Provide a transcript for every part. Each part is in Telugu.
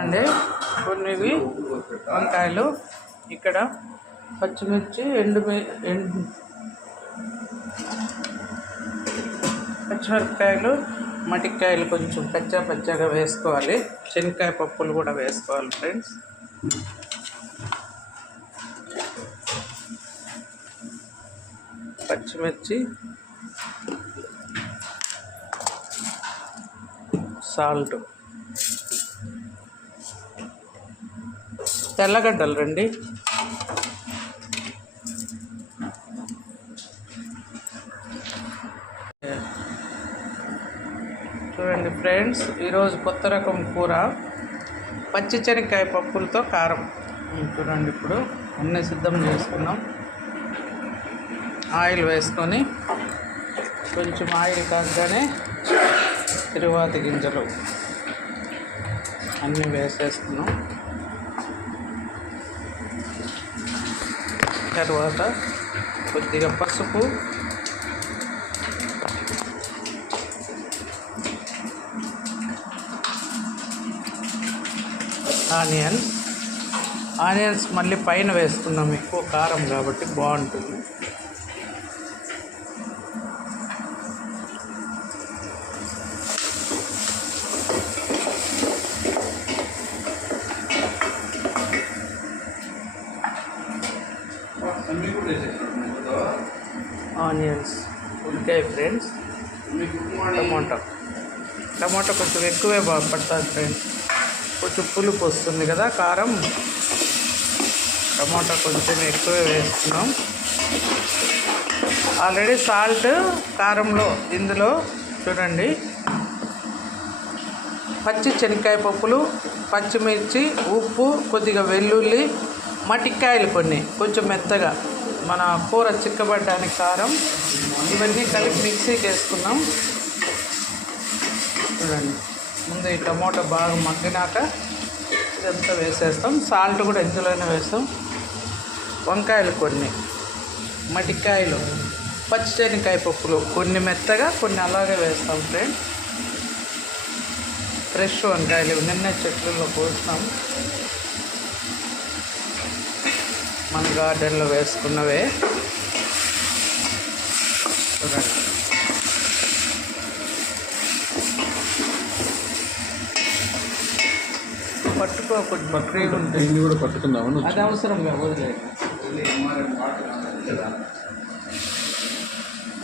అండి కొన్నివి వంకాయలు, ఇక్కడ పచ్చిమిర్చి, పచ్చిమిరపకాయలు, మటికాయలు కొంచెం పచ్చగా వేసుకోవాలి. శనక్కాయ పప్పులు కూడా వేసుకోవాలి ఫ్రెండ్స్. పచ్చిమిర్చి, సాల్ట్, తెల్లగడ్డలు రండి, చూడండి ఫ్రెండ్స్, ఈరోజు కొత్త రకం కూర పచ్చి శనక్కాయ పప్పులతో కారం. చూడండి ఇప్పుడు అన్నీ సిద్ధం చేసుకున్నాం. ఆయిల్ వేసుకొని కొంచెం ఆయిల్ కాగానే తిరువాతి గింజలు అన్నీ వేసేస్తున్నాం. తర్వాత కొద్దిగా పసుపు, ఆనియన్స్ మళ్ళీ పైన వేసుకున్నాం, ఎక్కువ కారం కాబట్టి బాగుంటుంది. ఆనియన్స్, ఉల్లిపాయ ఫ్రెండ్స్, టమాటో కొంచెం ఎక్కువే పడుతుంది ఫ్రెండ్స్, కొంచెం పులుపు వస్తుంది కదా కారం. టమాటా కొంచెం ఎక్కువే వేస్తున్నాం. ఆల్రెడీ సాల్ట్ కారంలో ఇందులో చూడండి పచ్చి శనక్కాయ పప్పులు, పచ్చిమిర్చి, ఉప్పు, కొద్దిగా వెల్లుల్లి, మటికాయలు కొన్ని కొంచెం మెత్తగా మన కూర చిక్కబడ్డానికి కారం, ఇవన్నీ కలిపి మిక్సీకి వేసుకున్నాం. చూడండి ముందు ఈ టమోటా బాగా మగ్గినాక ఇదంతా వేసేస్తాం. సాల్ట్ కూడా ఇందులోనే వేస్తాం. వంకాయలు కొన్ని, మటికాయలు, పచ్చిశనక్కాయ పప్పులు కొన్ని మెత్తగా కొన్ని అలాగే వేస్తాం ఫ్రెండ్స్. ఫ్రెష్ వంకాయలు నిన్న చెట్లలో కోస్తాం, మన గార్డెన్లో వేసుకున్నవే. చూడండి పట్టుకోకుండా బక్రీగా ఉంటుంది కూడా పట్టుకుందామని, అది అవసరంగా వదిలేదు.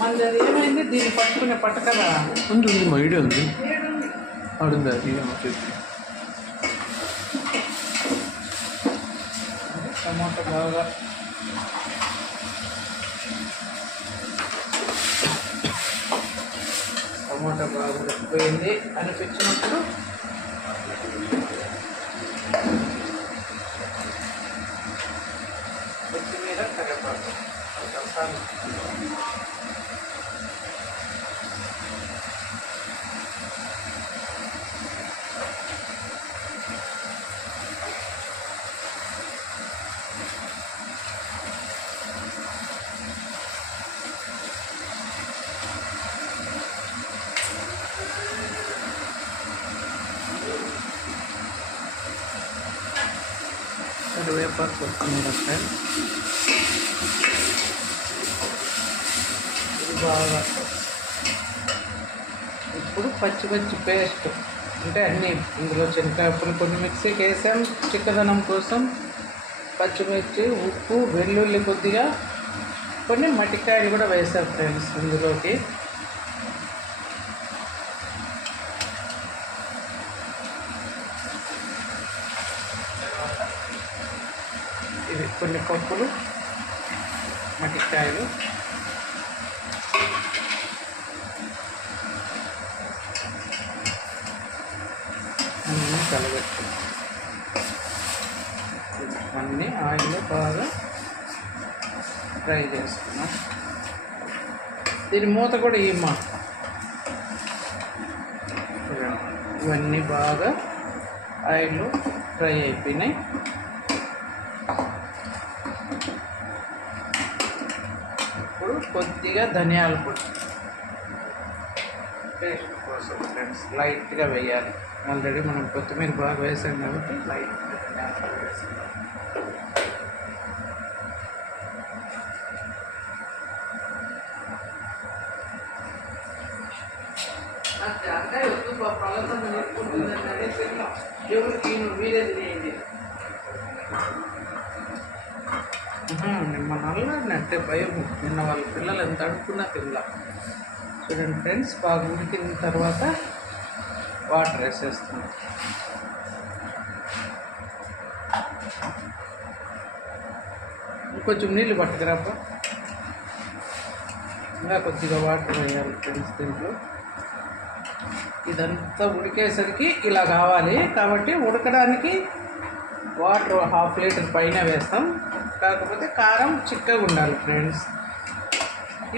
మళ్ళీ అది ఏమైంది దీన్ని పట్టుకునే పట్టకరా ఉంది, మా ఐడియా ఉంది ఆడుంది అది. టమాటా బాగా ఉడికిపోయింది అనిపించినప్పుడు కొత్తిమీర, కరివేపాకు కరివేపాకు, కొత్తిమీర ఫ్రెండ్స్. ఇది బాగా ఇప్పుడు పచ్చిమిర్చి పేస్ట్ అంటే అన్నీ ఇందులో శనగకాయలు కొన్ని మిక్సీకి వేసాం చిక్కదనం కోసం. పచ్చిమిర్చి, ఉప్పు, వెల్లుల్లి కొద్దిగా, కొన్ని మటికాయలు కూడా వేసాం ఫ్రెండ్స్ ఇందులోకి. ఇవి కొన్ని పప్పులు, మటికాయలు, అన్నీ కలగట్టు, అన్నీ ఆయిల్లో బాగా ఫ్రై చేసుకున్నాం. దీని మూత కూడా ఇమ్మా. ఇవన్నీ బాగా ఆయిల్లో ఫ్రై అయిపోయినాయి. ఇప్పుడు కొద్దిగా ధనియాల పొడి టేస్ట్ కోసం ఫ్రెండ్స్ లైట్గా వేయాలి. ఆల్రెడీ మనం కొత్తిమీర బాగా వేసాం కాబట్టి లైట్ వేసాం. జాకాయ వద్దు పలసంగా నేర్చుకుంటుందంటే ఎవరికి మీరే తినేయండి. నిన్న నల్లనంటే భయం. నిన్న వాళ్ళ పిల్లలు ఎంత అడుక్కున్నా పిల్ల. చూడండి ఫ్రెండ్స్, బాగా ఉడికిన తర్వాత వాటర్ వేసేస్తున్నాం. ఇంకొంచెం నీళ్ళు పట్టుకురాప. ఇంకా కొద్దిగా వాటర్ వేయాలి ఫ్రెండ్స్ దీంట్లో. ఇదంతా ఉడికేసరికి ఇలా కావాలి కాబట్టి ఉడకడానికి వాటర్ 1/2 లీటర్ పైన వేస్తాం. కాకపోతే కారం చిక్కగా ఉండాలి ఫ్రెండ్స్.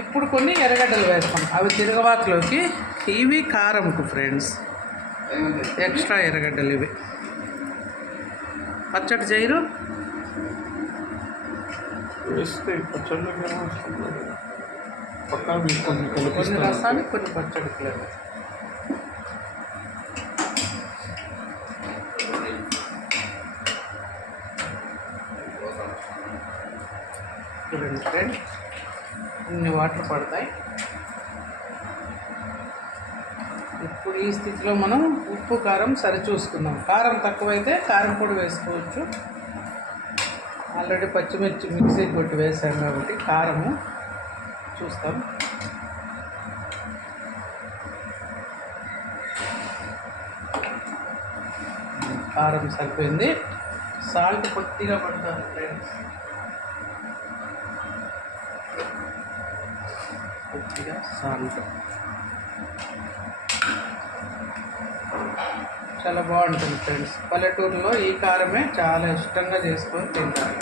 ఇప్పుడు కొన్ని ఎర్రగడ్డలు వేస్తాం, అవి తిరగవాకులోకి. ఇవి కారంకు ఫ్రెండ్స్, ఎక్స్ట్రా ఎర్రగడ్డలు ఇవి. పచ్చడి చేయరు వేస్తే పచ్చళ్ళు కొన్ని రసాలు కొన్ని పచ్చడికి లేదు. చూడండి ఫ్రెండ్స్, ఇన్ని వాటర్ పడతాయి. ఇప్పుడు ఈ స్థితిలో మనం ఉప్పు కారం సరి చూసుకుందాం. కారం తక్కువైతే కారం పొడి వేసుకోవచ్చు. ఆల్రెడీ పచ్చిమిర్చి మిక్సీ కొట్టి వేసాం కాబట్టి కారము చూస్తాం. కారం సరిపోయింది. సాల్ట్ కొద్దిగా పడుతుంది ఫ్రెండ్స్, కొద్దిగా సాల్ట్. చాలా బాగుంటుంది ఫ్రెండ్స్. పల్లెటూరులో ఈ కారమే చాలా ఇష్టంగా చేసుకొని తింటారు.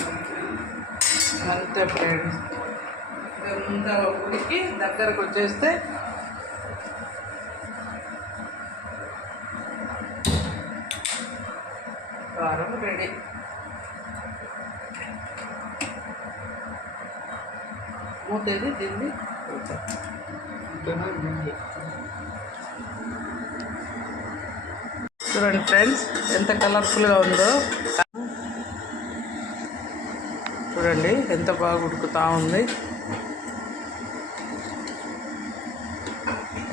అంతే ఫ్రెండ్స్, ఇదంతా ఉడికి దగ్గరకు వచ్చేస్తే కారం రెడీ. మూతేది దీన్ని చూడండి ఫ్రెండ్స్, ఎంత కలర్ఫుల్గా ఉందో. చూడండి ఎంత బాగా ఉడుకుతూ ఉంది.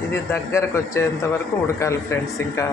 ఇది దగ్గరకు వచ్చేంత వరకు ఉడకాలి ఫ్రెండ్స్. ఇంకా